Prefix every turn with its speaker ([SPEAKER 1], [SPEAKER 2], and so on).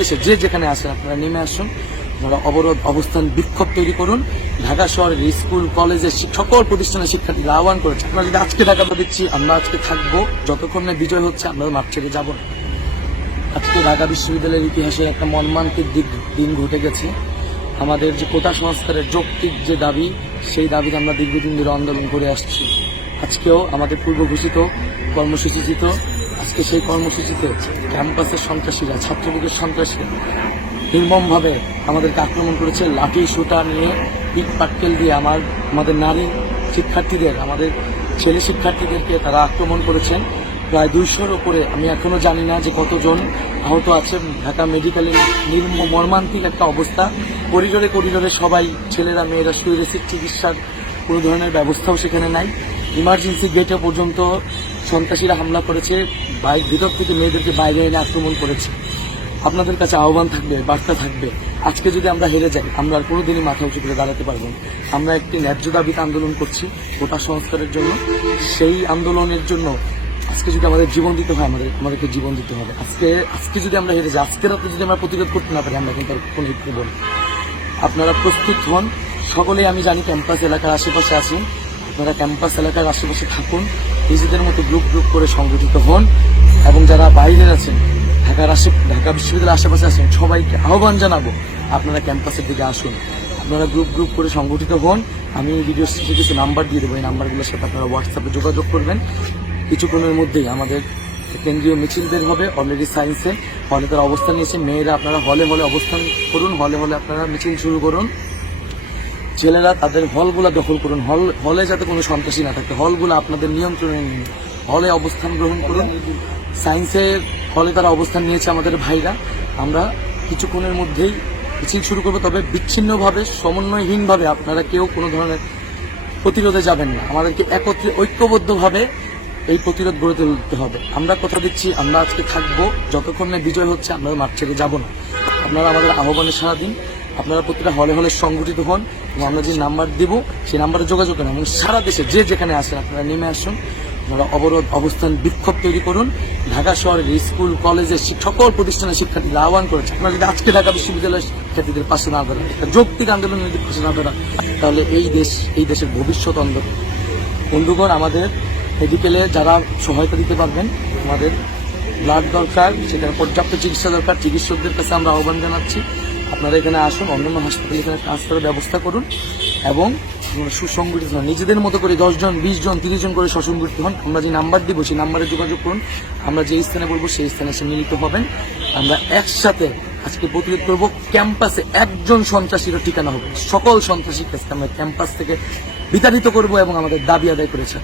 [SPEAKER 1] দেশে যে যেখানে আসেন আপনারা নেমে আসুন আপনারা অবরোধ অবস্থান বিক্ষোভ তৈরি করুন ঢাকা শহরের স্কুল কলেজের সকল প্রতিষ্ঠানের শিক্ষার্থীরা আহ্বান করেছে আমরা যদি আজকে ঢাকা দিচ্ছি আমরা আজকে থাকবো যতক্ষণ না বিজয় হচ্ছে আমরা মাঠ ছেড়ে যাব না আজকে ঢাকা বিশ্ববিদ্যালয়ের ইতিহাসে একটা মর্মান্তিক দিক দিন ঘটে গেছে আমাদের যে কোটা সংস্কারের যৌক্তিক যে দাবি সেই দাবিতে আমরা দীর্ঘদিন ধরে আন্দোলন করে আসছি আজকেও আমাদের পূর্ব ঘোষিত কর্মসূচিত আজকে সেই কর্মসূচিতে ক্যাম্পাসের সন্ত্রাসীরা ছাত্রলীগের সন্ত্রাসীরা নির্মমভাবে আমাদেরকে আক্রমণ করেছে লাঠি সুতা নিয়ে পিট পাটকেল দিয়ে আমার আমাদের নারী শিক্ষার্থীদের আমাদের ছেলে শিক্ষার্থীদেরকে তারা আক্রমণ করেছেন প্রায় দুইশোর ওপরে আমি এখনও জানি না যে কতজন আহত আছে ঢাকা মেডিকেলের নির্ম মর্মান্তিক একটা অবস্থা করিডোরে করিডোরে সবাই ছেলেরা মেয়েরা রেসির চিকিৎসার কোনো ধরনের ব্যবস্থাও সেখানে নাই ইমার্জেন্সি গেটে পর্যন্ত সন্ত্রাসীরা হামলা করেছে বাইক ভিতর থেকে মেয়েদেরকে বাইরে এনে আক্রমণ করেছে আপনাদের কাছে আহ্বান থাকবে বার্তা থাকবে আজকে যদি আমরা হেরে যাই আমরা আর কোনোদিনই মাথা উঁচু করে দাঁড়াতে পারব না আমরা একটি ন্যায্য দাবিতে আন্দোলন করছি গোটা সংস্কারের জন্য সেই আন্দোলনের জন্য আজকে যদি আমাদের জীবন দিতে হয় আমাদের আমাদেরকে জীবন দিতে হবে আজকে আজকে যদি আমরা হেরে যাই আজকের রাতে যদি আমরা প্রতিরোধ করতে না পারি আমরা কিন্তু আর কোনো বলি আপনারা প্রস্তুত হন সকলেই আমি জানি ক্যাম্পাস এলাকার আশেপাশে আছেন আপনারা ক্যাম্পাস এলাকার আশেপাশে থাকুন নিজেদের মতো গ্রুপ গ্রুপ করে সংগঠিত হন এবং যারা বাইরের আছেন ঢাকার আশে ঢাকা বিশ্ববিদ্যালয়ের আশেপাশে আছেন সবাইকে আহ্বান জানাবো আপনারা ক্যাম্পাসের দিকে আসুন আপনারা গ্রুপ গ্রুপ করে সংগঠিত হন আমি ভিডিও শেষে কিছু নাম্বার দিয়ে দেবো এই নাম্বারগুলোর সাথে আপনারা হোয়াটসঅ্যাপে যোগাযোগ করবেন কিছুক্ষণের মধ্যেই আমাদের কেন্দ্রীয় মিছিল বের হবে অলরেডি সায়েন্সে হলে তারা অবস্থান নিয়েছে মেয়েরা আপনারা হলে হলে অবস্থান করুন হলে হলে আপনারা মিছিল শুরু করুন জেলেরা তাদের হলগুলা দখল করুন হল হলে যাতে কোনো সন্ত্রাসী না থাকে হলগুলো আপনাদের নিয়ন্ত্রণে নিন হলে অবস্থান গ্রহণ করুন সায়েন্সের হলে তারা অবস্থান নিয়েছে আমাদের ভাইরা আমরা কিছুক্ষণের মধ্যেই মিছিল শুরু করবো তবে বিচ্ছিন্নভাবে সমন্বয়হীনভাবে আপনারা কেউ কোনো ধরনের প্রতিরোধে যাবেন না আমাদেরকে একত্রে ঐক্যবদ্ধভাবে এই প্রতিরোধ গড়ে তুলতে হবে আমরা কথা দিচ্ছি আমরা আজকে থাকবো যতক্ষণ না বিজয় হচ্ছে আমরা মাঠ ছেড়ে যাবো না আপনারা আমাদের আহ্বানে সারাদিন আপনারা প্রতিটা হলে হলে সংগঠিত হন এবং আমরা যে নাম্বার দেবো সেই নাম্বারে যোগাযোগ করেন এবং সারা দেশে যে যেখানে আসেন আপনারা নেমে আসুন আপনারা অবরোধ অবস্থান বিক্ষোভ তৈরি করুন ঢাকা শহরের স্কুল কলেজের সকল প্রতিষ্ঠানের শিক্ষার্থীদের আহ্বান করেছে আপনারা যদি আজকে ঢাকা বিশ্ববিদ্যালয়ের শিক্ষার্থীদের পাশে না ধরেন একটা যৌক্তিক আন্দোলনের যদি পাশে না ধরেন তাহলে এই দেশ এই দেশের ভবিষ্যৎ অন্ধ বন্ধুগণ আমাদের মেডিকেলে যারা সহায়তা দিতে পারবেন আমাদের ব্লাড দরকার সেখানে পর্যাপ্ত চিকিৎসা দরকার চিকিৎসকদের কাছে আমরা আহ্বান জানাচ্ছি আপনারা এখানে আসুন অন্যান্য হাসপাতালে এখানে ট্রান্সফারের ব্যবস্থা করুন এবং সুসংগঠিত হন নিজেদের মতো করে দশজন বিশ জন তিরিশ জন করে সসংগঠিত হন আমরা যে নাম্বার দিব সেই নাম্বারে যোগাযোগ করুন আমরা যে স্থানে বলবো সেই স্থানে এসে মিলিত হবেন আমরা একসাথে আজকে প্রতিরোধ করব ক্যাম্পাসে একজন সন্ত্রাসীরও ঠিকানা হবে সকল সন্ত্রাসীর কাছে আমরা ক্যাম্পাস থেকে বিতাড়িত করব এবং আমাদের দাবি আদায় করেছে